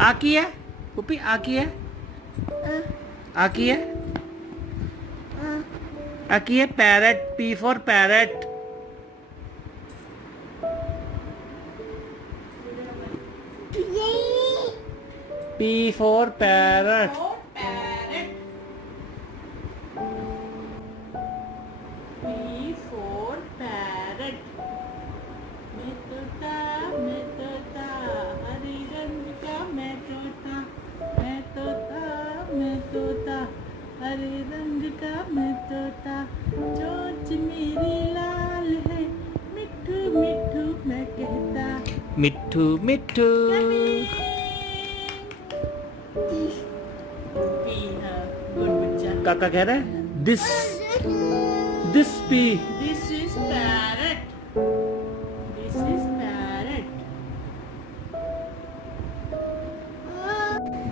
आ की है पुप्पी, आ की है, आ की है, आ की है parrot, P for parrot. P for parrot. हरे रंग का मैं तोता, चोंच मेरी लाल है, मिट्ठू मिट्ठू मैं कहता। मिट्ठू मिट्ठू। गुड बच्चा। काका कह रहा है this P. This is parrot, this is parrot.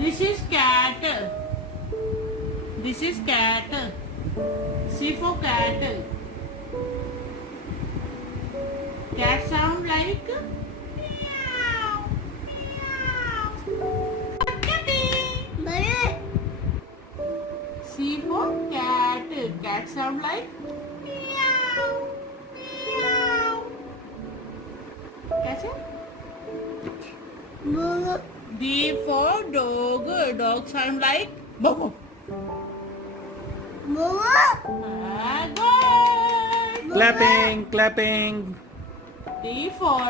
This is cat, this is cat, C for cat. Cat sound like meow, meow. C for cat. Cat sound like meow, meow. कैसे? D for dog. Dog sound like bow. Clapping, clapping. D for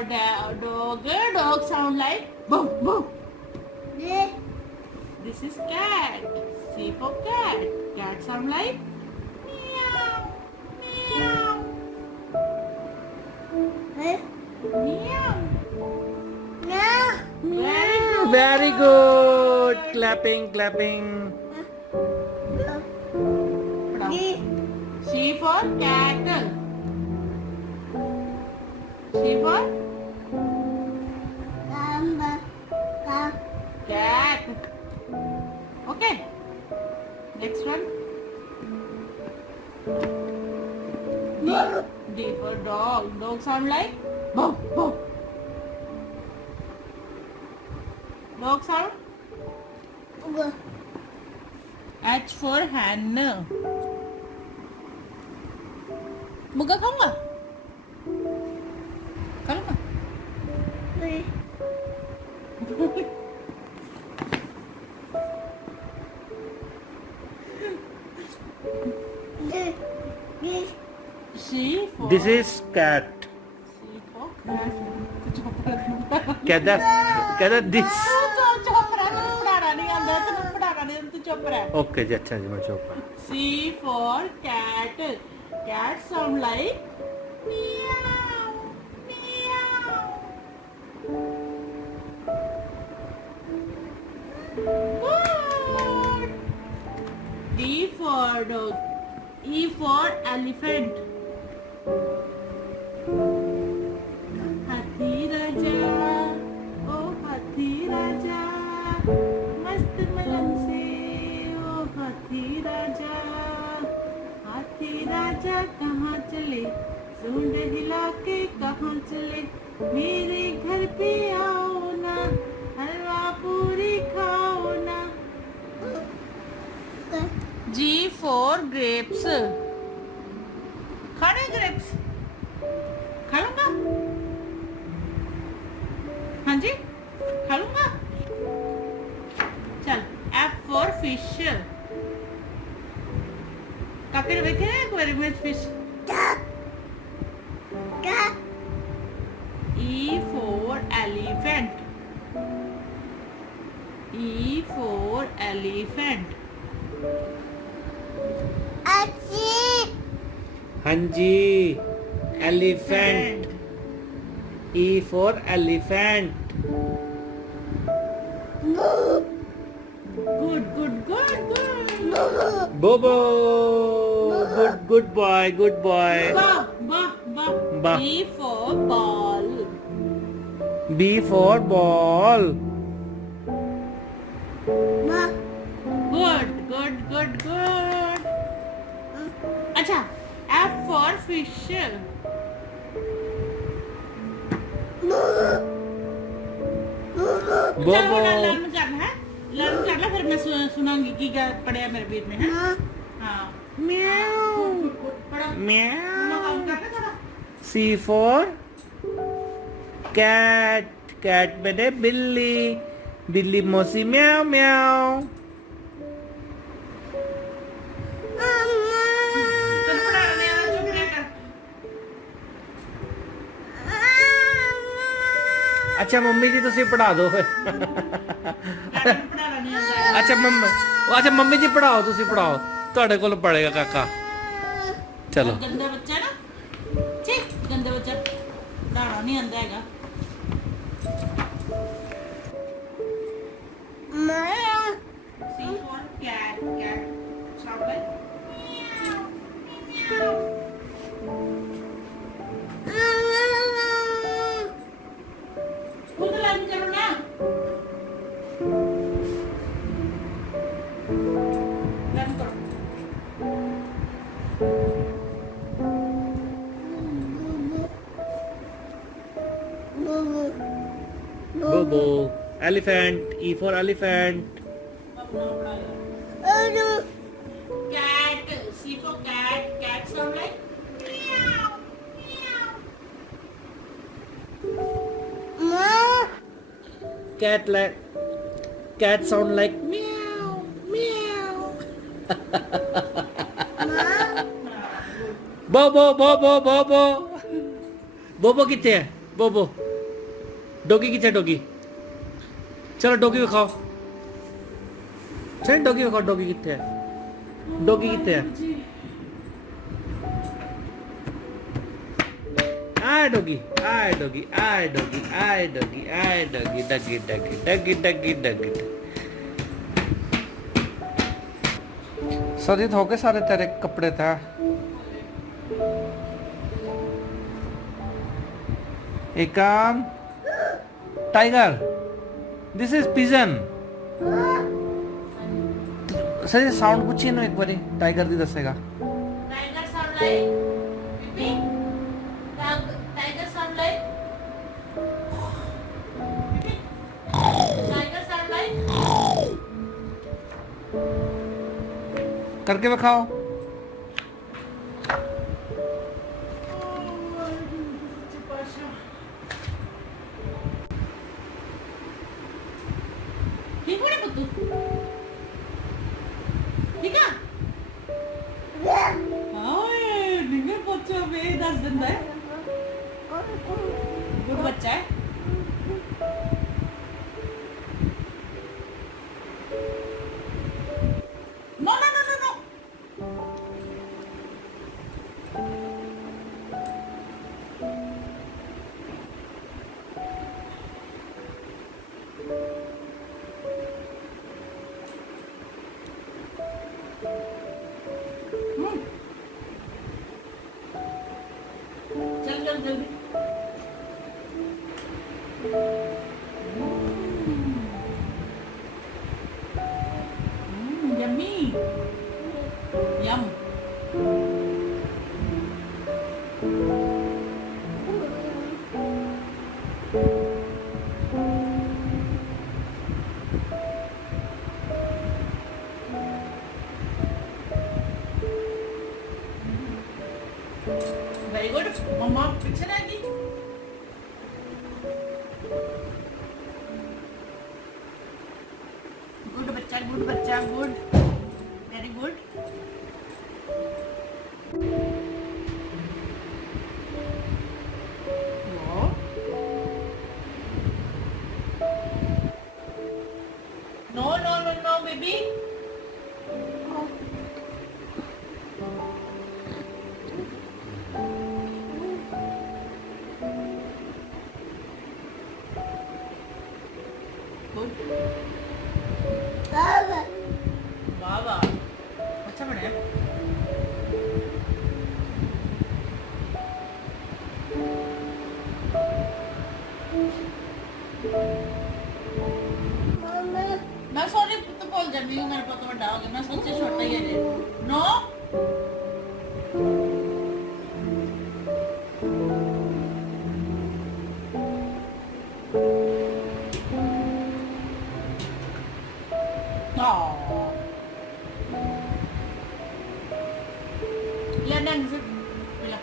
dog. Dog sound like boom boom. This is cat. C for cat. Cat sound like meow meow meow. Very good. Very good. Clapping, clapping. C for cat. C for cat. Okay. Next one. D for dog. Dog sound like bow bow. Dog sound. H for hen. मुर्गा खाऊंगा, खा लूंगा। C for This is cat. C for cat. कहता this. चुप रह, तू पढ़ाना नहीं आंदा, तू पढ़ाना नहीं आंदा, तू चुप रह। ओके जी, अच्छा जी, मैं चुप हूँ। C for cat. Cat sound like meow, meow. Good. D for dog. E for elephant. हाथी राजा, ओ हाथी राजा, मस्त मलन से, ओ हाथी राजा। हाथी राजा कहाँ चले, सूंड हिला के कहाँ चले, मेरे घर पे आओ ना, हलवा पूरी खाओ ना। G for grapes. खाने grapes, खा लूंगा। हाँ जी, खा लूंगा। चल, F for fish. काके ने देखे हैं aquarium fish? E for elephant. E for elephant. हाँ जी, elephant. E for elephant. Good, good, good, good. Bobo. Good boy, good boy. Ba, ba, ba. Ba. B for ball. B for ball. Good, good, good, good. अच्छा, F for fish. चल Bobo. वो learn कर learn कर ला, फिर मैं सुनाऊंगी कि क्या पढ़ा मेरे वीर ने, है? हाँ Meow. पढ़ा। Meow. काउंट कर ले थोड़ा। C for cat. Cat मैंने बिल्ली. बिल्ली मौसी म्याऊ म्याऊ. चल पढ़ा रहे हैं, चुप रह कर। अच्छा मम्मी जी ਤੁਸੀਂ ਪੜਾ ਦਿਓ ਫਿਰ. पढ़ा रहे हैं। ਅੱਛਾ ਮੰਮੀ ਜੀ ਪੜਾਓ, ਤੁਸੀਂ ਪੜਾਓ, ਤੁਹਾਡੇ ਕੋਲ ਪੜੇਗਾ ਕਾਕਾ. ਚਲੋ. गंदा बच्चा ना, ठीक गंदा बच्चा पढ़ाना नहीं आंदा हैगा। C for cat, cat sound like meow, खुद लर्न करो ना। लर्न करो। Bobo. Elephant. E for elephant. Cat, C for cat, cat sound like meow, meow. Cat sound like meow meow. Bobo Bobo Bobo. Bobo किथे है? Bobo. Doggy किथे doggy? चलो doggy दिखाओ. चल डॉगी दिखाओ, डॉगी किथे है? डॉगी किथे है? आए डॉगी, आए डॉगी, आए डॉगी, आए डॉगी, आए डॉगी, डगी डगी डगी डगी डगी. सरित हो गए सारे तेरे कपड़े था. एकम. Tiger. This is pigeon. Sir sound पूछिए ना एक बारी, टाइगर दी दसेगा. Tiger sound like pipi. Tiger sound like pipi. Tiger sound like करके दिखाओ. ठीक हो रे पुत्तू, ठीक है? हाय निंगे बच्चा बे 10 दिन ਦਾ ਹੈ, ਗੁੱਡ ਬੱਚਾ ਹੈ. No no no no no. चल चल जल्दी. Yummy. Yum. Very good. Mama picture आएगी. Good बच्चा, good. Very good. Wow. No, baby. Good. वाह अच्छा बनाया. मैं सॉरी तो बोल जाती हूँ, मेरे को तो बड़ा हो गया, मैं सोचे छोटा ही है. No Oh. Ilan ang bila?